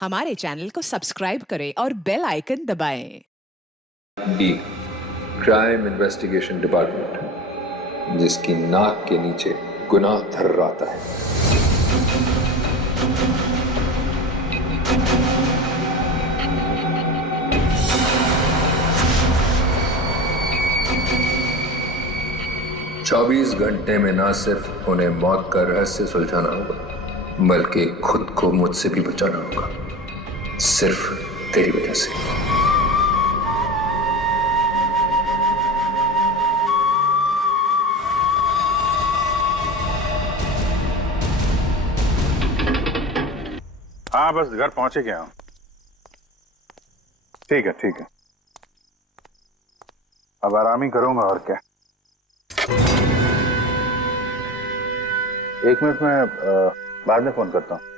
हमारे चैनल को सब्सक्राइब करें और बेल आइकन दबाएं। बी क्राइम इन्वेस्टिगेशन डिपार्टमेंट, जिसकी नाक के नीचे गुनाह थर्राता है। चौबीस घंटे में ना सिर्फ उन्हें मौत का रहस्य सुलझाना होगा, बल्कि खुद को मुझसे भी बचाना होगा, सिर्फ तेरी वजह से। हाँ, बस घर पहुंचे गया हूं। ठीक है ठीक है, अब आराम ही करूंगा और क्या। एक मिनट में बाद में फोन करता हूं।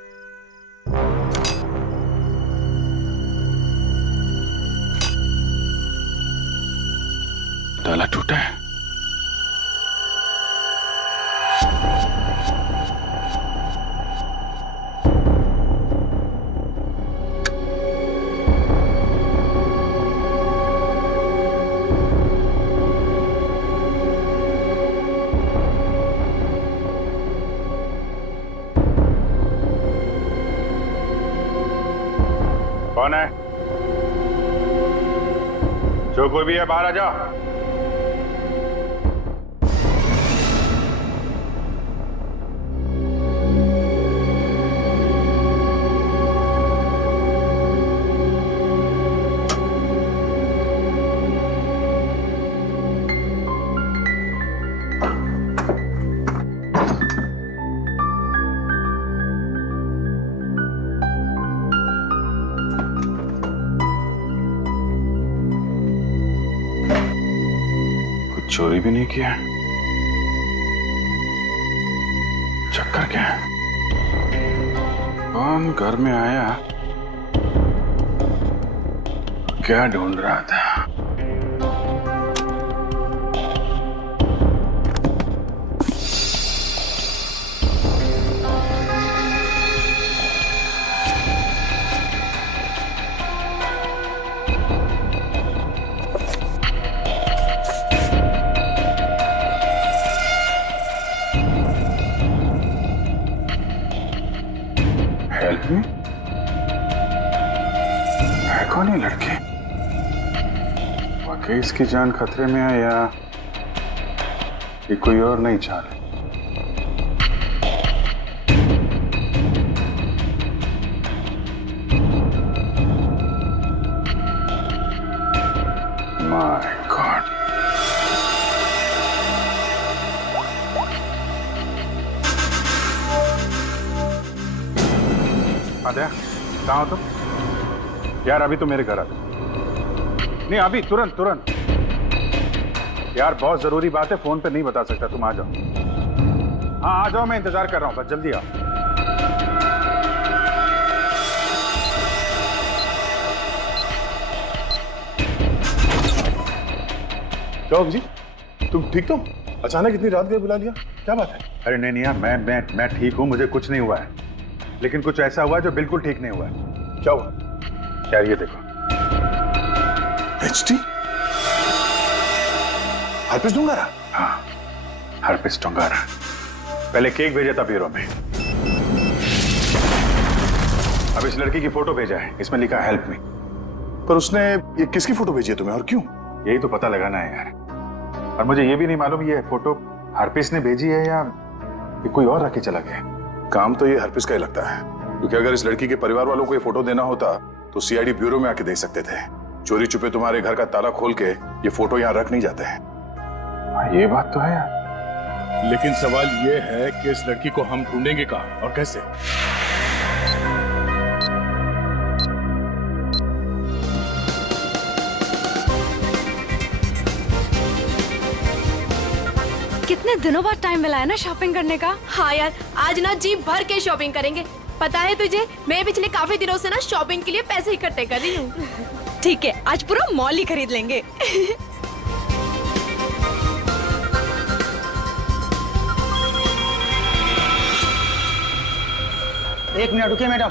ताला टूटा है। कौन है? जो कोई भी है बाहर आ जाओ। चोरी भी नहीं किया। चक्कर क्या है? कौन घर में आया? क्या ढूंढ रहा था? Help me? है कौन ये लड़की? वाकई इसकी जान खतरे में है या ये कोई और नहीं चाल है? My God. आद्या, कहाँ हो तुम? यार अभी तो मेरे घर आ जाओ। नहीं अभी तुरंत तुरंत। यार बहुत जरूरी बात है, फोन पे नहीं बता सकता, तुम आ जाओ। हाँ आ जाओ, मैं इंतजार कर रहा हूँ, बस जल्दी आओ। क्या जी, तुम ठीक तो? अचानक इतनी रात गए बुला लिया, क्या बात है? अरे नहीं नहीं यार, मैं ठीक हूँ, मुझे कुछ नहीं हुआ है। लेकिन कुछ ऐसा हुआ है जो बिल्कुल ठीक नहीं हुआ है। क्या हुआ? यार ये देखो। एचटी? हरपिस डूंगारा? हाँ, हरपिस डूंगारा। पहले केक भेजा था ब्यूरो में, अब इस लड़की की फोटो भेजा है, इसमें लिखा है हेल्प मी। पर उसने ये किसकी फोटो भेजी है तुम्हें और क्यों? यही तो पता लगाना है यार। और मुझे ये भी नहीं मालूम ये फोटो हरपिस ने भेजी है या ये कोई और रख के चला गया। काम तो ये हरपिस का ही लगता है, क्योंकि अगर इस लड़की के परिवार वालों को ये फोटो देना होता तो सीआईडी ब्यूरो में आके दे सकते थे। चोरी छुपे तुम्हारे घर का ताला खोल के ये फोटो यहाँ रख नहीं जाते हैं। ये बात तो है यार। लेकिन सवाल ये है कि इस लड़की को हम ढूंढेंगे कहाँ और कैसे? कितने दिनों बाद टाइम मिला है ना शॉपिंग करने का। हाँ यार, आज ना जी भर के शॉपिंग करेंगे। पता है तुझे, मैं पिछले काफी दिनों से ना शॉपिंग के लिए पैसे इकट्ठे कर रही हूँ। ठीक है, आज पूरा मॉल ही खरीद लेंगे। एक मिनट रुकिए मैडम।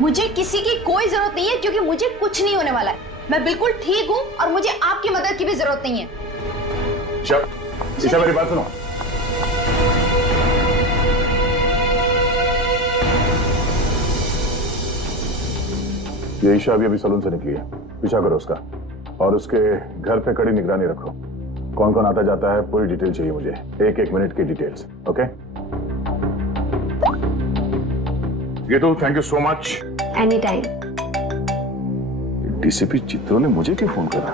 मुझे किसी की कोई जरूरत नहीं है क्योंकि मुझे कुछ नहीं होने वाला है। मैं बिल्कुल ठीक हूँ और मुझे आपकी मदद की भी जरूरत नहीं है। ईशा मेरी बात सुनो। ये ईशा अभी सलून से निकली है, पीछा करो उसका और उसके घर पे कड़ी निगरानी रखो। कौन कौन आता जाता है पूरी डिटेल चाहिए मुझे, एक मिनट की details. Okay Geetu, thank you so much. Any time. DCP चित्रों ने मुझे क्यों फोन करा?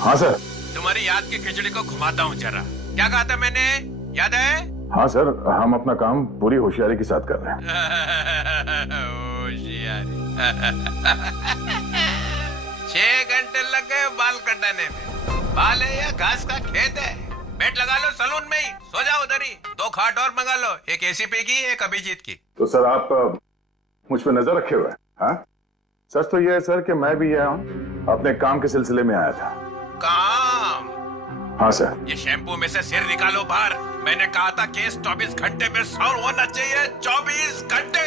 हाँ सर। तुम्हारी याद की खिचड़ी को घुमाता हूँ जरा। क्या कहा था मैंने, याद है? हाँ सर, हम अपना काम पूरी होशियारी के साथ कर रहे हैं। होशियारी। 6 घंटे लग गए बाल कटाने में। बाल है या घास का खेत है? बेड लगा लो सलून में ही, सो जाओ उधर ही। 2 खाट और मंगा लो, एक एसीपी की, एक अभिजीत की। तो सर आप मुझ पे नजर रखे हुए हैं? हाँ? सच तो ये है सर कि मैं भी यहाँ अपने काम के सिलसिले में आया था। काम? हाँ सर। ये शैम्पू में से सिर निकालो बाहर। मैंने कहा था केस 24 घंटे में सॉल्व होना चाहिए। 24 घंटे।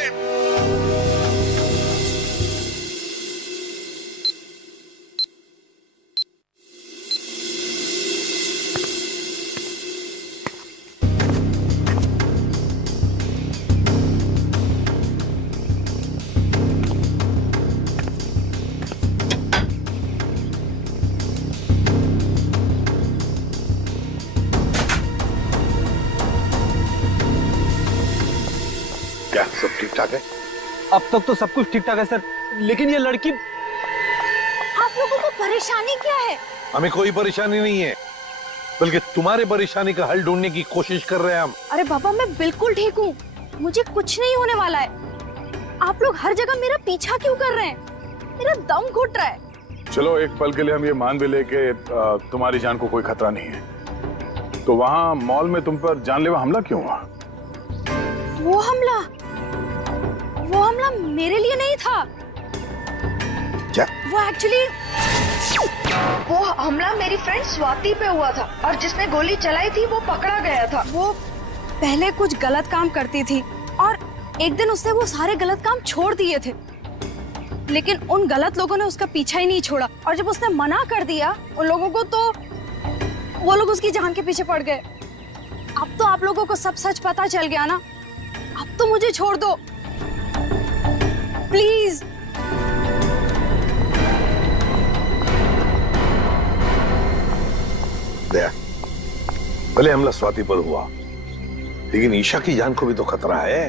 क्या सब ठीक ठाक है? अब तक तो सब कुछ ठीक ठाक है सर, लेकिन ये लड़की। आप लोगों को परेशानी क्या है? हमें कोई परेशानी नहीं है, बल्कि तुम्हारे परेशानी का हल ढूंढने की कोशिश कर रहे हैं हम। अरे बाबा, मैं बिल्कुल ठीक हूँ, मुझे कुछ नहीं होने वाला है। आप लोग हर जगह मेरा पीछा क्यों कर रहे हैं? मेरा दम घुट रहा है। चलो एक पल के लिए हम ये मान भी ले कि तुम्हारी जान को कोई खतरा नहीं है, तो वहाँ मॉल में तुम पर जानलेवा हमला क्यों हुआ? वो हमला मेरे लिए नहीं था। क्या? वो हमला मेरी फ्रेंड स्वाति पे हुआ था और जिसने गोली चलाई थी वो पकड़ा गया था। वो पहले कुछ गलत काम करती थी और एक दिन उसने वो सारे गलत काम छोड़ दिए थे, लेकिन उन गलत लोगों ने उसका पीछा ही नहीं छोड़ा और जब उसने मना कर दिया उन लोगों को तो वो लोग उसकी जान के पीछे पड़ गए। अब तो आप लोगों को सब सच पता चल गया ना, अब तो मुझे छोड़ दो प्लीज। दया, भले हमला स्वाति पर हुआ, लेकिन ईशा की जान को भी तो खतरा है।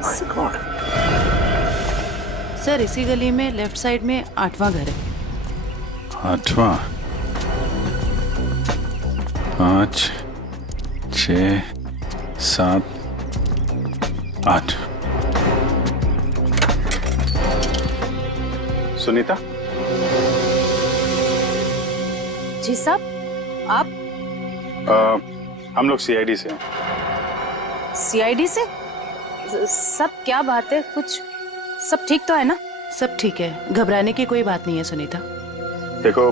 My God। सर इसी गली में लेफ्ट साइड में 8वां घर है। 8वां? 5, 6, 7, 8। सुनीता? जी साहब, आप? हम लोग सीआईडी से हैं। सीआईडी से? सब क्या बात है, कुछ सब ठीक तो है ना? सब ठीक है, घबराने की कोई बात नहीं है सुनीता। देखो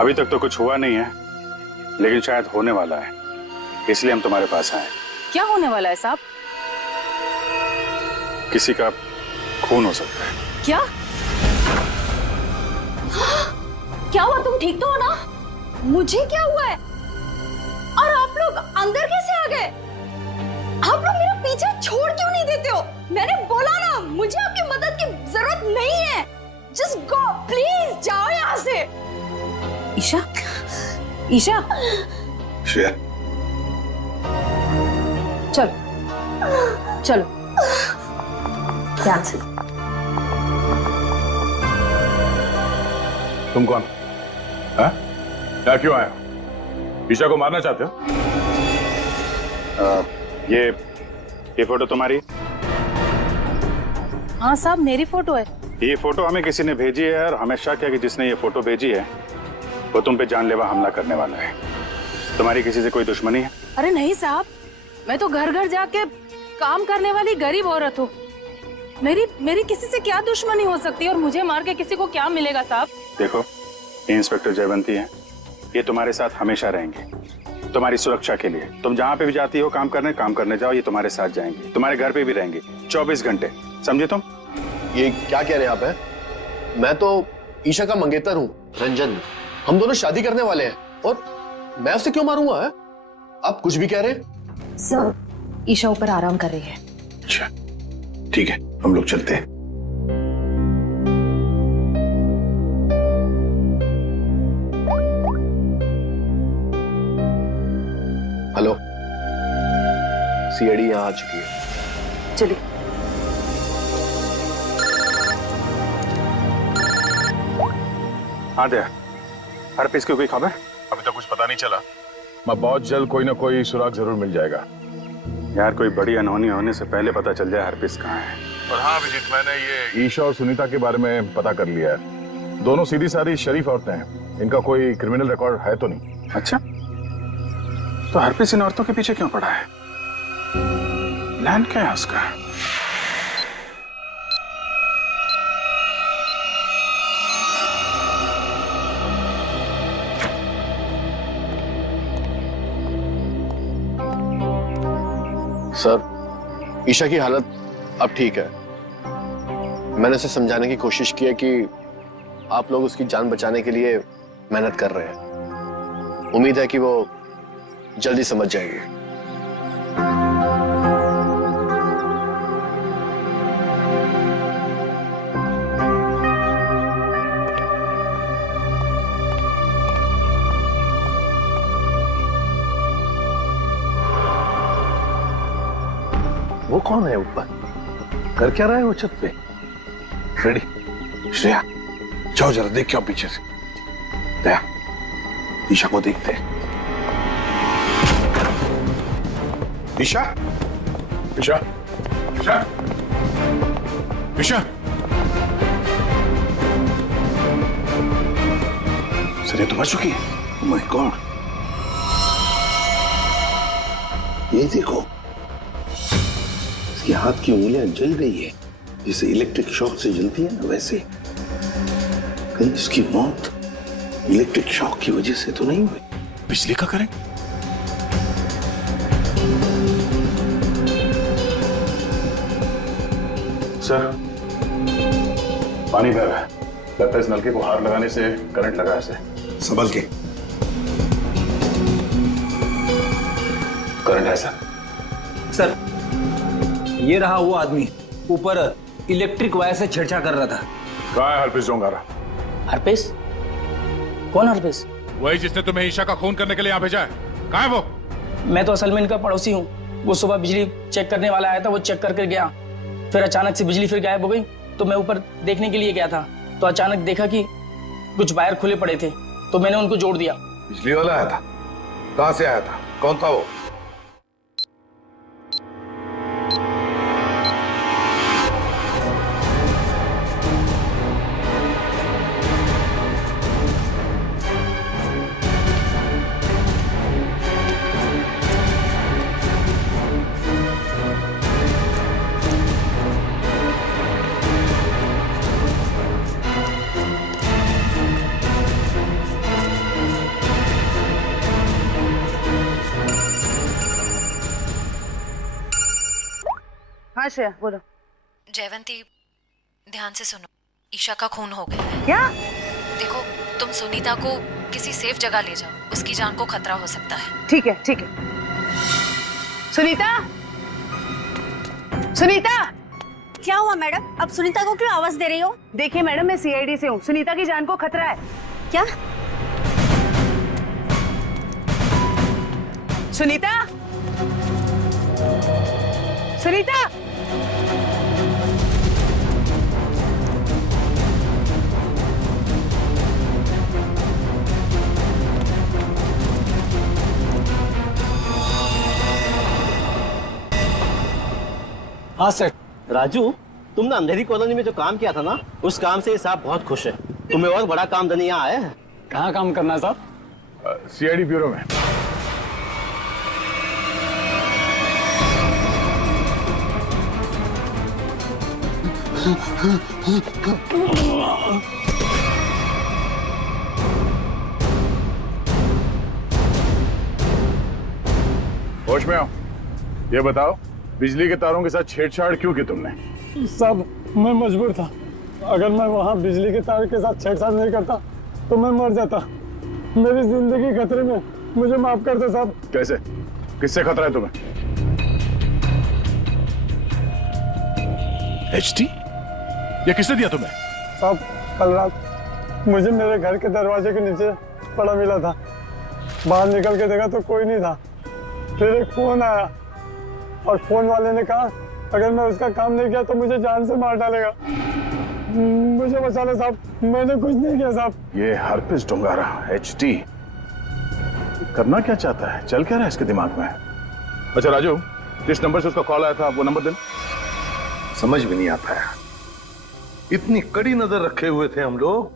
अभी तक तो कुछ हुआ नहीं है, लेकिन शायद होने वाला है, इसलिए हम तुम्हारे पास आए। क्या होने वाला है साहब? किसी का खून हो सकता है। क्या? क्या हुआ? तुम ठीक तो हो ना? मुझे क्या हुआ है? और आप लोग अंदर कैसे आ गए? आप लोग मेरा पीछा छोड़ क्यों नहीं देते हो? मैंने बोला ना, मुझे आपकी मदद की जरूरत नहीं है। जस्ट गो प्लीज, जाओ यहाँ से। ईशा, ईशा, श्रेया, चलो चलो ध्यान से। तुम कौन? हाँ? क्या क्यों आए हो? ईशा को मारना चाहते हो? ये फोटो तुम्हारी? हाँ साहब, मेरी फोटो है। ये फोटो हमें किसी ने भेजी है और हमें शक है कि जिसने ये फोटो भेजी है वो तुम पे जानलेवा हमला करने वाला है। तुम्हारी किसी से कोई दुश्मनी है? अरे नहीं साहब, मैं तो घर घर जाके काम करने वाली गरीब औरत हूँ। मेरी किसी से क्या दुश्मनी हो सकती है और मुझे मार के किसी को क्या मिलेगा साहब? देखो, ये इंस्पेक्टर जयवंती है, ये तुम्हारे साथ हमेशा रहेंगे। तुम्हारी सुरक्षा के लिए। तुम जहाँ पे भी जाती हो काम करने जाओ, ये तुम्हारे साथ जाएंगे, तुम्हारे घर पे भी रहेंगे 24 घंटे, समझे तुम? ये क्या कह रहे हैं आप? है मैं तो ईशा का मंगेतर हूँ रंजन, हम दोनों शादी करने वाले हैं और मैं उसे क्यों मारूंगा? है आप कुछ भी कह रहे हैं? सर, ईशा ऊपर आराम कर रही है। अच्छा ठीक है, हम लोग चलते हैं। हेलो, सीआईडी यहाँ आ चुकी है। चलिए। हाँ दया, हरप्रीत की कोई खबर? अभी तक कुछ पता नहीं चला, मैं बहुत जल्द कोई ना कोई सुराग जरूर मिल जाएगा। यार कोई बड़ी अनहोनी होने से पहले पता चल जाए हरप्रीत कहाँ है। और हाँ अभिजीत, मैंने ये ईशा और सुनीता के बारे में पता कर लिया है। दोनों सीधी सादी शरीफ औरतें हैं, इनका कोई क्रिमिनल रिकॉर्ड है तो नहीं। अच्छा, तो हरप्रीत इन औरतों के पीछे क्यों पड़ा है? प्लान क्या है उसका? सर, ईशा की हालत अब ठीक है। मैंने उसे समझाने की कोशिश की है कि आप लोग उसकी जान बचाने के लिए मेहनत कर रहे हैं। उम्मीद है कि वो जल्दी समझ जाएगी। वो कौन है ऊपर? कर क्या रहा है वो छत पे? फ्रेडी, श्रेया, जाओ जरा देख क्या पीछे से। दया, ईशा को देखते हैं। ईशा, ईशा, ईशा, ईशा। सर ये तो मर चुकी है। ओह माय गॉड, ये देखो, इसके हाथ की उंगलियां जल गई है, जैसे इलेक्ट्रिक शॉक से जलती है ना, वैसे। कहीं इसकी मौत इलेक्ट्रिक शॉक की वजह से तो नहीं हुई? बिजली का करंट? सर, पानी बह रहा है, लगता है इस नलके को हाथ लगाने से करंट लगा है। संभल के। करंट है सर। सर, ये रहा वो आदमी, ऊपर इलेक्ट्रिक वायर से छेड़छाड़ कर रहा था। कहाँ है हरप्रीत जोंगारा? हरप्रीत? कौन हरप्रीत? वही जिसने तुम्हें ईशा का खून करने के लिए यहाँ भेजा है। कहाँ है वो? मैं तो असल में इनका पड़ोसी हूँ। वो सुबह बिजली चेक करने वाला आया था, वो चेक करके गया, फिर अचानक से बिजली फिर गायब हो गई, तो मैं ऊपर देखने के लिए गया था, तो अचानक देखा कि कुछ वायर खुले पड़े थे, तो मैंने उनको जोड़ दिया। बिजली वाला आया था? कहाँ से आया था? कौन था वो? हाँ श्रेया बोलो। जयवंती, ध्यान से सुनो, ईशा का खून हो गया है। क्या? देखो, तुम सुनीता को किसी सेफ जगह ले जाओ, उसकी जान को खतरा हो सकता है। ठीक है ठीक है। सुनीता, सुनीता। क्या हुआ मैडम? अब सुनीता को क्यों आवाज दे रही हो? देखिए मैडम, मैं सीआईडी से हूँ, सुनीता की जान को खतरा है। क्या? सुनीता, सुनीता। हाँ सर। राजू, तुम ना अंधेरी कॉलोनी में जो काम किया था ना, उस काम से साहब बहुत खुश है। तुम्हें और बड़ा काम देने यहाँ आए हैं। कहाँ काम करना है साहब? सीआईडी ब्यूरो में। होश में आओ। ये बताओ, बिजली के तारों के साथ छेड़छाड़ क्यों की तुमने? साहब मैं मजबूर था। अगर मैं वहाँ बिजली के तार के साथ छेड़छाड़ नहीं करता तो मैं मर जाता। मेरी जिंदगी खतरे में, मुझे माफ कर दो साहब। कैसे? किससे खतरा है तुम्हें? एचटी? ये किसने दिया तुम्हें? साहब कल रात मुझे मेरे घर के दरवाजे के नीचे पड़ा मिला था। बाहर निकल के देखा तो कोई नहीं था। फिर एक फोन आया और फोन वाले ने कहा अगर मैं उसका काम नहीं किया तो मुझे जान से मार डालेगा। मुझे बचा ले साहब, मैंने कुछ नहीं किया साहब। ये हरपिस डोंगारा एचटी करना क्या चाहता है? चल क्या रहा है इसके दिमाग में? अच्छा राजू, जिस नंबर से उसका कॉल आया था वो नंबर दे। समझ भी नहीं आता है, इतनी कड़ी नजर रखे हुए थे हम लोग,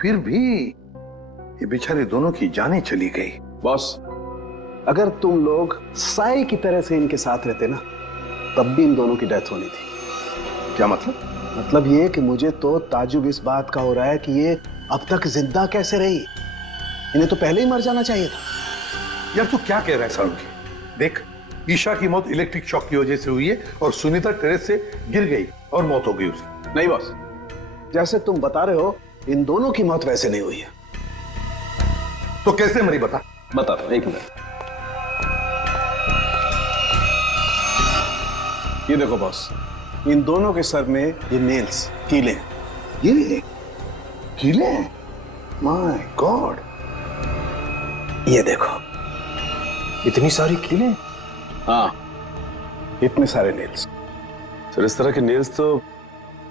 फिर भी ये बेचारे दोनों की जानें चली गई। बॉस, अगर तुम लोग साई की तरह से इनके साथ रहते ना, तब भी इन दोनों की डेथ होनी थी। क्या मतलब? मतलब ये कि मुझे तो ताजुब इस बात का हो रहा है कि ये अब तक जिंदा कैसे रही। इन्हें तो पहले ही मर जाना चाहिए था। यार तू क्या कह रहा है सालुंकी? देख, ईशा की मौत इलेक्ट्रिक शॉक की वजह से हुई है और सुनीता टेरेस से गिर गई और मौत हो गई उसकी। नहीं बॉस, जैसे तुम बता रहे हो इन दोनों की मौत वैसे नहीं हुई है। तो कैसे मरी बता? बता दो, एक मिनट। ये देखो बॉस, इन दोनों के सर में ये नेल्स, कीले। ये कीले? माय गॉड, ये देखो, इतनी सारी कीले? हाँ, इतने सारे नेल्स। सर इस तरह के नेल्स तो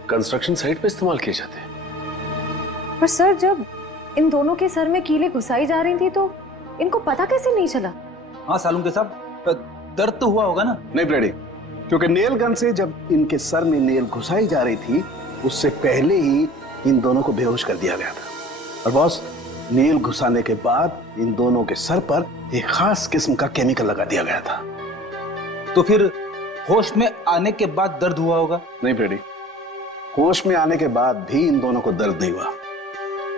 कंस्ट्रक्शन साइट पे इस्तेमाल किए जाते हैं। पर सर जब इन दोनों के सर में कीले घुसाई जा रही थी तो इनको पता कैसे नहीं चला? हाँ सालुंके साहब, दर्द तो हुआ होगा ना? नहीं ब्रेडी, क्योंकि नेल गन से जब इनके सर में नेल घुसाई जा रही थी उससे पहले ही इन दोनों को बेहोश कर दिया गया था। और बॉस, नेल घुसाने के बाद इन दोनों के सर पर एक खास किस्म का केमिकल लगा दिया गया था। तो फिर होश में आने के बाद दर्द हुआ होगा? नहीं ब्रेडी, होश में आने के बाद भी इन दोनों को दर्द नहीं हुआ,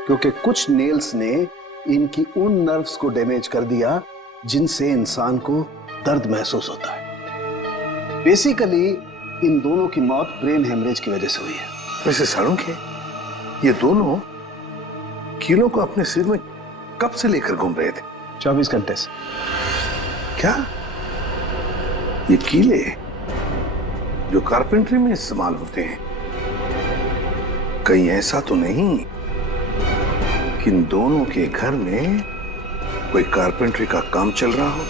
क्योंकि कुछ नेल्स ने इनकी उन नर्व्स को डैमेज कर दिया जिनसे इंसान को दर्द महसूस होता है। बेसिकली इन दोनों की मौत ब्रेन हेमरेज की वजह से हुई है। वैसे सालुंके, ये दोनों कीलों को अपने सिर में कब से लेकर घूम रहे थे? 24 घंटे से। क्या ये कीले जो कारपेंट्री में इस्तेमाल होते हैं, कहीं ऐसा तो नहीं कि इन दोनों के घर में कोई कारपेंट्री का काम चल रहा हो?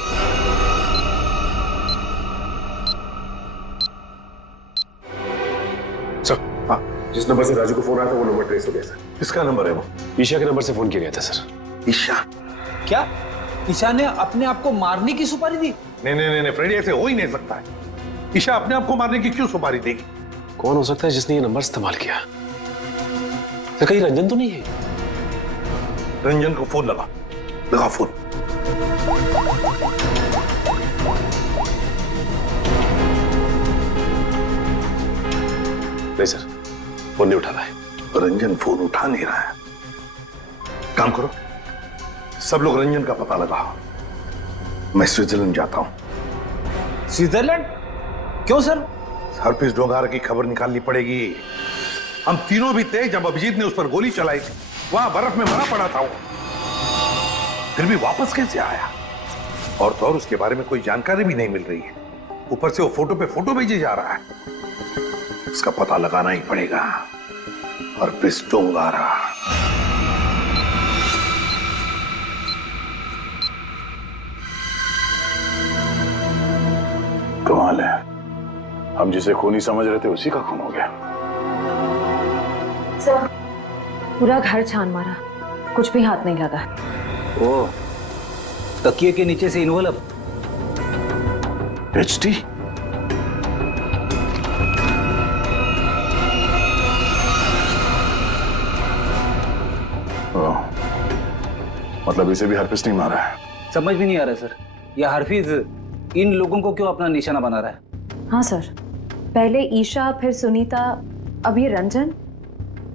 सर, हाँ, जिस नंबर से राजू को फोन आया था वो नंबर ट्रेस हो गया सर। किसका नंबर है वो? ईशा के नंबर से फोन किया गया था सर। ईशा? क्या ईशा ने अपने आप को मारने की सुपारी दी? नहीं फ्रेडी, ऐसे हो ही नहीं सकता है। ईशा अपने आप को मारने की क्यों सुपारी देगी? कौन हो सकता है जिसने ये नंबर इस्तेमाल किया? तो कहीं रंजन तो नहीं है? रंजन को फोन लगा फोन। नहीं सर, फोन नहीं उठा रहा है। रंजन फोन उठा नहीं रहा है। काम करो, सब लोग रंजन का पता लगाओ। मैं स्विट्जरलैंड जाता हूं। स्विट्जरलैंड? क्यों सर? हरपिस डोंगारा की खबर निकालनी पड़ेगी। हम तीनों भी थे जब अभिजीत ने उस पर गोली चलाई थी। वहां बर्फ में मरा पड़ा था वो, फिर भी वापस कैसे आया? और तो और उसके बारे में कोई जानकारी भी नहीं मिल रही है। ऊपर से वो फोटो पे फोटो भेजे जा रहा है। उसका पता लगाना ही पड़ेगा। हरपिस डोंगारा। कमाल है, हम जिसे खूनी समझ रहे थे उसी का खून हो गया। सर, पूरा घर छान मारा, कुछ भी हाथ नहीं लगा। ओ, तकिए के नीचे से इन्वॉल्व? एचटी? मतलब इसे भी हरपिस नहीं मारा है? समझ भी नहीं आ रहा सर, यह हरफिज इन लोगों को क्यों अपना निशाना बना रहा है? हाँ सर, पहले ईशा, फिर सुनीता, अब ये रंजन।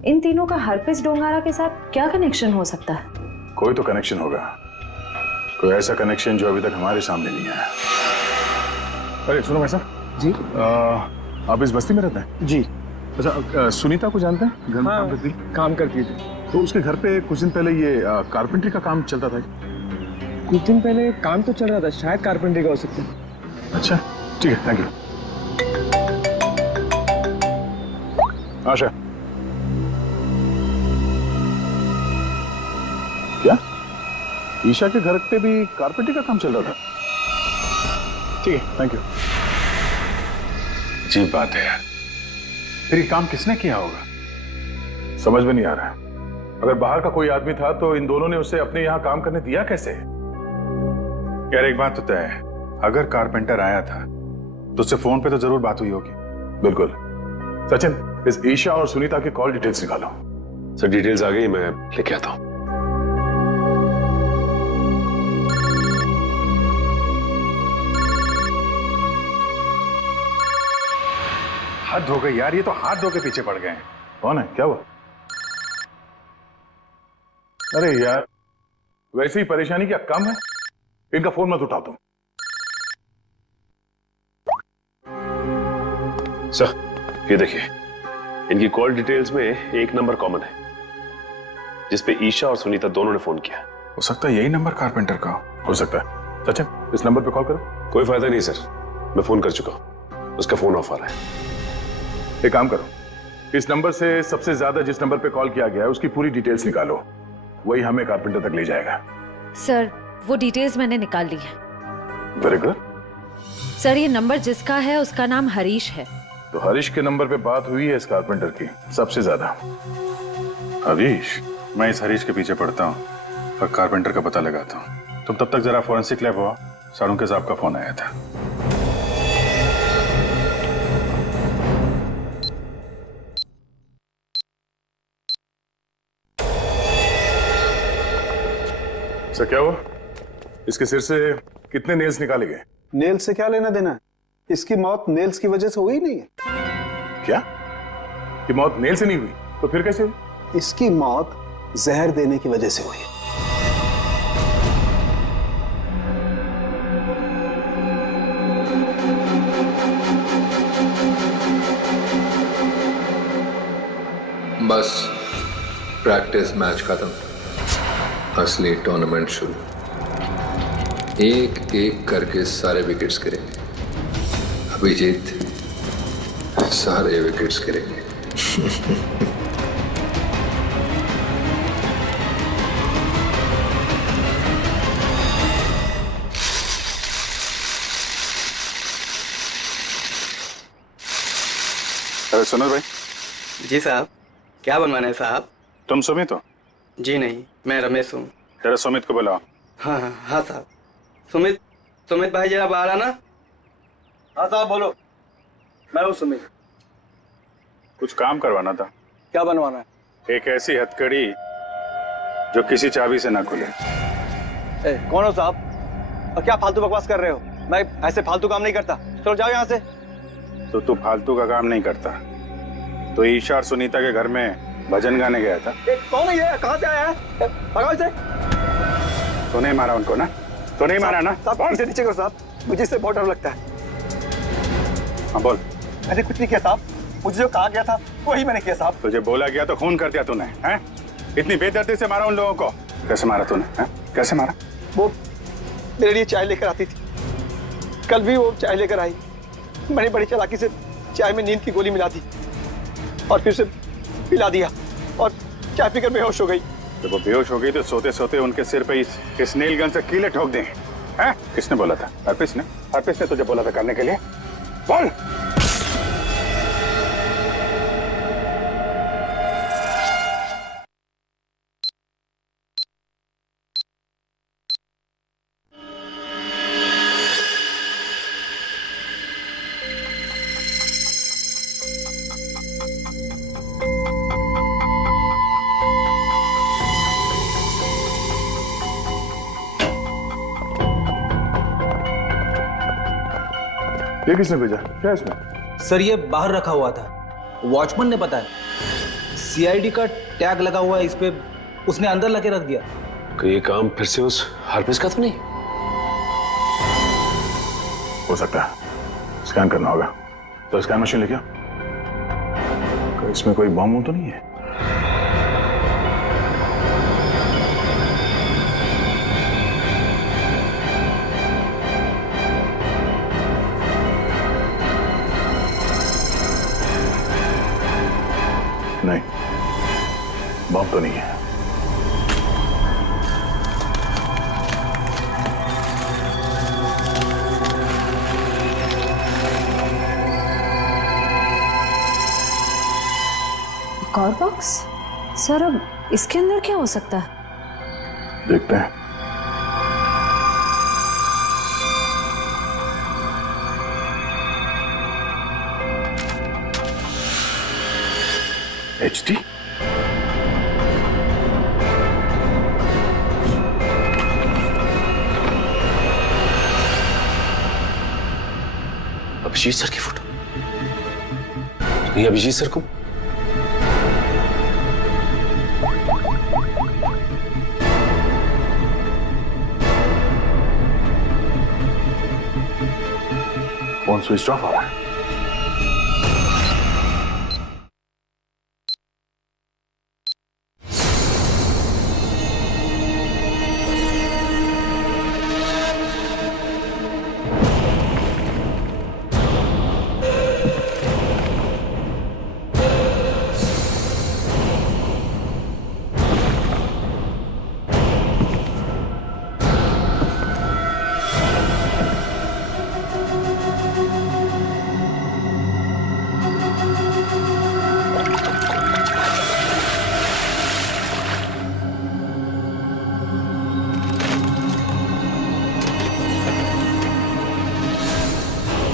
इन तीनों का हरपिस डोंगारा के साथ क्या कनेक्शन हो सकता है? कोई तो कनेक्शन होगा, कोई ऐसा कनेक्शन जो अभी तक हमारे सामने नहीं आया। अरे सुनो भाई साहब जी। आप इस बस्ती में रहते हैं? जी। अच्छा, सुनीता को जानते हैं? घर में काम करती? काम करती थी। तो उसके घर पे कुछ दिन पहले ये कारपेंटरी का काम चलता था। कुछ दिन पहले काम तो चल रहा था, शायद कारपेंटरी का हो सकता है। अच्छा ठीक है, थैंक यू। आशा, क्या ईशा के घर पे भी कारपेंटरी का काम चल रहा था? ठीक है, थैंक यू। अजीब बात है यार, फिर ये काम किसने किया होगा? समझ में नहीं आ रहा है। अगर बाहर का कोई आदमी था तो इन दोनों ने उसे अपने यहाँ काम करने दिया कैसे? यार एक बात तो तय है, अगर कारपेंटर आया था तो उससे फोन पे तो जरूर बात हुई होगी। बिल्कुल। सचिन, इस ईशा और सुनीता की कॉल डिटेल्स निकालो। सर डिटेल्स आ गई, मैं लेके आता हूँ। हद हो गई यार, ये तो हाथ धो के पीछे पड़ गए हैं। कौन है? क्या हुआ? अरे यार, वैसे ही परेशानी क्या कम है? इनका फोन मत उठाओ तुम। सर ये देखिए, इनकी कॉल डिटेल्स में एक नंबर कॉमन है जिसपे ईशा और सुनीता दोनों ने फोन किया। हो सकता है यही नंबर कारपेंटर का हो सकता है। सचिन, इस नंबर पे कॉल करो। कोई फायदा नहीं सर, मैं फोन कर चुका हूं, उसका फोन ऑफ आ रहा है। एक काम करो, इस नंबर से सबसे ज्यादा जिस नंबर पे कॉल किया गया है उसकी पूरी डिटेल्स निकालो, वही हमें कारपेंटर तक ले जाएगा। सर वो डिटेल्स मैंने निकाल ली है। Very good. सर ये नंबर जिसका है उसका नाम हरीश है। तो हरीश के नंबर पे बात हुई है इस कारपेंटर की सबसे ज्यादा। हरीश? मैं इस हरीश के पीछे पड़ता हूँ और कारपेंटर का पता लगाता हूँ। तुम तब तक जरा फॉरेंसिक लैब हुआ, सारुंके साहब का फोन आया था। सर क्या हुआ? इसके सिर से कितने नेल्स निकाले गए? नेल से क्या लेना देना है? इसकी मौत नेल्स की वजह से हुई नहीं है। क्या? ये मौत नेल से नहीं हुई तो फिर कैसे हुई? इसकी मौत जहर देने की वजह से हुई है। बस प्रैक्टिस मैच खत्म, असली टूर्नामेंट शुरू। एक एक करके सारे विकेट्स गिरेंगे। अभिजीत सारे विकेट्स गिरेंगे। अरे सुनो भाई। जी साहब, क्या बनवाना है साहब? तुम सुमित हो? जी नहीं, मैं रमेश हूँ। जरा सुमित को बुलाओ। हाँ हाँ हाँ साहब। सुमित भाई जरा बाहर आना। हाँ साहब बोलो। मैं हूँ सुमित। कुछ काम करवाना था। क्या बनवाना है? एक ऐसी हथकड़ी जो किसी चाबी से ना खुले। कौन हो साहब और क्या फालतू बकवास कर रहे हो? मैं ऐसे फालतू काम नहीं करता। चलो जाओ यहाँ से। तो तू फालतू का काम नहीं करता तो ईशा और सुनीता के घर में भजन गाने गया था। कौन है ये? कहाँ से आया है? भगाओ इसे। तो नहीं मारा उनको ना? तो नहीं मारा ना? साहब इसे नीचे करो साहब, मुझे इससे बहुत डर लगता है। हाँ बोल। मैंने कुछ नहीं किया साहब, मुझे जो कहा गया था वही मैंने किया साहब। तुझे बोला गया तो खून कर दिया तूने, हैं? इतनी बेदर्दी से मारा उन लोगों को? कैसे मारा तूने, हैं? कैसे मारा? वो मेरे लिए चाय लेकर आती थी, कल भी वो चाय लेकर आई। मैंने बड़ी चालाकी से चाय में नींद की गोली मिला दी और फिर उसे पिला दिया और चाय पीकर बेहोश हो गई। जब वो बेहोश हो गई तो सोते सोते उनके सिर पे इस नील गन से कीले ठोक दें, हैं? किसने बोला था? हरप्रीत ने? हरप्रीत ने तुझे बोला था करने के लिए? बोल। ये किसने भेजा? क्या है इसमें? सर ये बाहर रखा हुआ था, वॉचमैन ने बताया। सीआईडी का टैग लगा हुआ है इस पे, उसने अंदर लाके रख दिया। ये काम फिर से उस हरप्रीत का तो नहीं हो सकता है, स्कैन करना होगा, तो स्कैन मशीन लेके आओ। इसमें कोई बम तो नहीं है? नहीं, बम तो नहीं है। एक और बॉक्स? सर अब इसके अंदर क्या हो सकता है? देखते हैं। HD? अभिजीत सर की फोटो। ये अभिजीत सर को फोन स्विच ऑफ आ रहा है।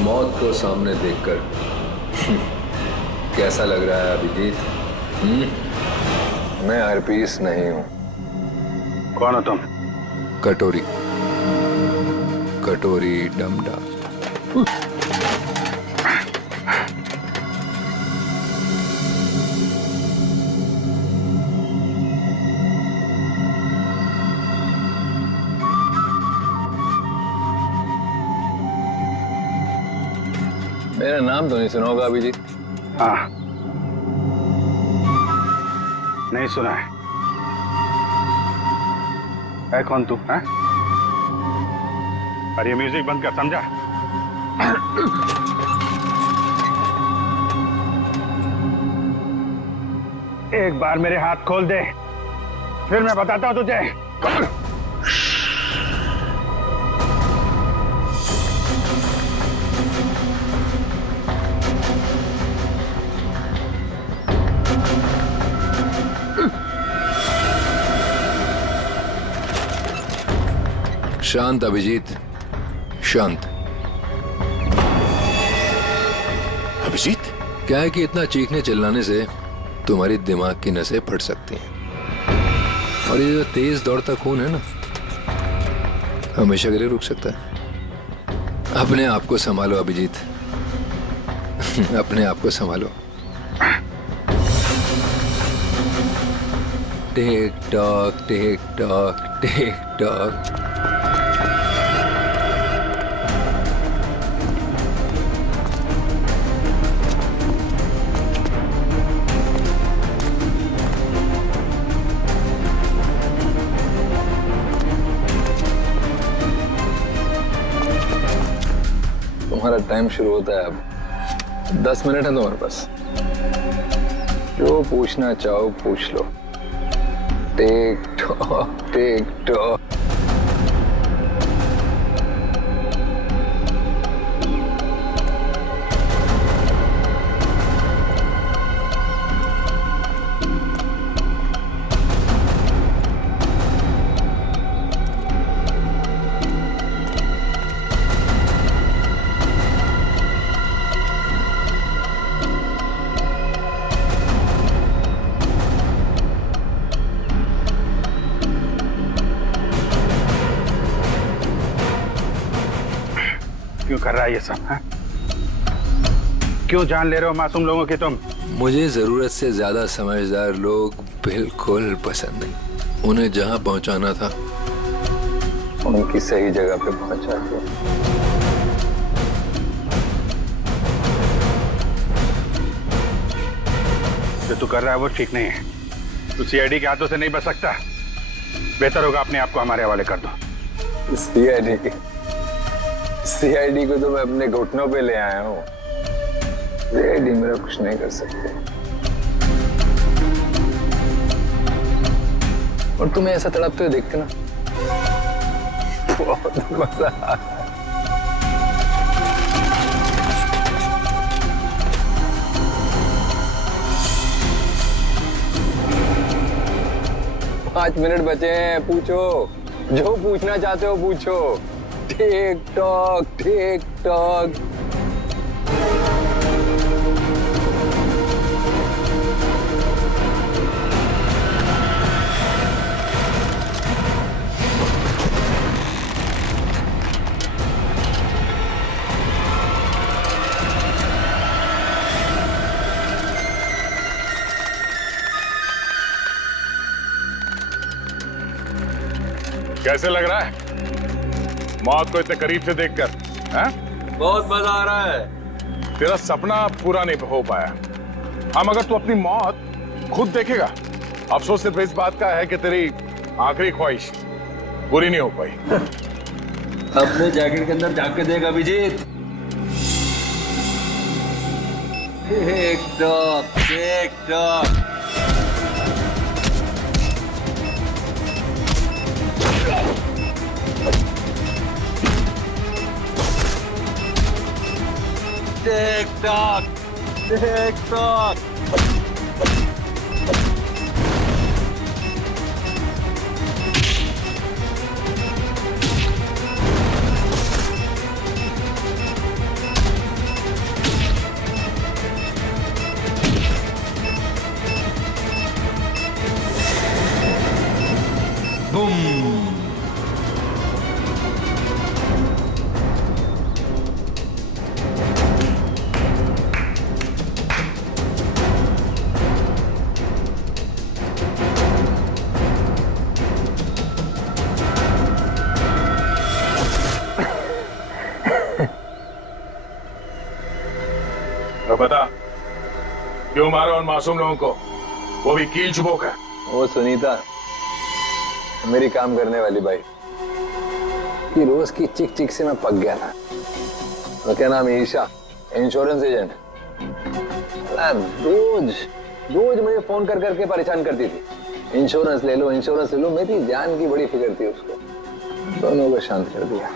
मौत को सामने देखकर कैसा लग रहा है अभिजीत? मैं हरपीस नहीं हूं। कौन हो तुम? कटोरी, कटोरी डमडा। मेरा नाम तो नहीं सुना होगा अभिजीत? हाँ, नहीं सुना है कौन तू? है? अरे म्यूजिक बंद कर, समझा? एक बार मेरे हाथ खोल दे, फिर मैं बताता हूं तुझे। शांत अभिजीत, शांत। अभिजीत, क्या है कि इतना चीखने चिल्लाने से तुम्हारी दिमाग की नसें फट सकती हैं, और ये जो तेज दौड़ता खून है ना, हमेशा के लिए रुक सकता है। अपने आप को संभालो अभिजीत, अपने आप को संभालो। Tick tock, TikTok, tick tock. तुम्हारा टाइम शुरू होता है अब। 10 मिनट है तुम्हारे पास, जो पूछना चाहो पूछ लो। Tick tock, tick tock. क्यों कर रहा है ये सब? है? क्यों जान ले रहे हो मासूम लोगों की तुम? मुझे जरूरत से ज्यादा समझदार लोग बिल्कुल पसंद नहीं। उन्हें जहां पहुंचाना था उनकी सही जगह पे पहुंचा दिया। जो तू कर रहा है वो ठीक नहीं है। तू सीआईडी के हाथों से नहीं बच सकता। बेहतर होगा अपने आप को हमारे हवाले कर दो। सीआईडी को तो मैं अपने घुटनों पे ले आया हूँ। सीआईडी मेरा कुछ नहीं कर सकते। और तुम्हें ऐसा तड़पते हुए देख के ना बहुत मजा आ रहा है। 5 मिनट बचे हैं, पूछो जो पूछना चाहते हो पूछो। Tick tock tick tock. कैसे लग रहा है मौत को इतने करीब से देखकर? बहुत मजा आ रहा है। तेरा सपना पूरा नहीं हो पाया। हाँ, मगर तू अपनी मौत खुद देखेगा। अफसोस सिर्फ इस बात का है कि तेरी आखिरी ख्वाहिश पूरी नहीं हो पाई। अपने जैकेट के अंदर झांक के देख Abhijit. TikTok TikTok. TikTok, TikTok. Boom. तो बता क्यों मारा उन मासूम लोगों को, वो भी कील चुबो कर? वो सुनीता मेरी काम करने वाली बाई कि रोज की चिक चिक से मैं पक गया था। तो क्या नाम है, ईशा, इंश्योरेंस एजेंट। रोज रोज मुझे फोन कर करके परेशान करती थी। इंश्योरेंस ले लो, इंश्योरेंस ले लो। मेरी जान की बड़ी फिक्र थी उसको। दोनों को शांत कर दिया।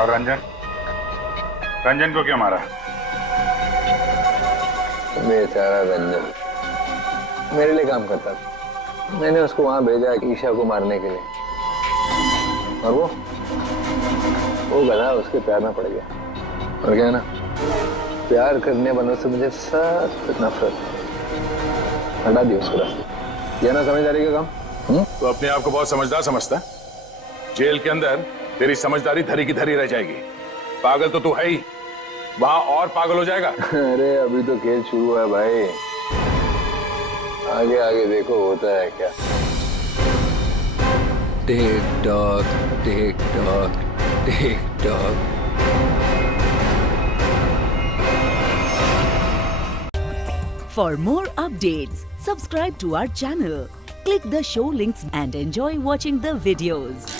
और रंजन, रंजन को क्यों मारा? बेचारा रंजन मेरे लिए काम करता था। मैंने उसको वहां भेजा ईशा को मारने के लिए, और वो गधा उसके प्यार में पड़ गया। और क्या ना, प्यार करने वालों से मुझे सख्त नफरत। हटा दिया उसको रास्ते। यह ना समझदारी का काम। तो अपने आप को बहुत समझदार समझता है। जेल के अंदर तेरी समझदारी धरी की धरी रह जाएगी। पागल तो तू है ही, वहां और पागल हो जाएगा। अरे अभी तो खेल शुरू हुआ है भाई, आगे आगे देखो होता है क्या। Tick tock TikTok tick tock. For more updates, subscribe to our channel, click the show links and enjoy watching the videos.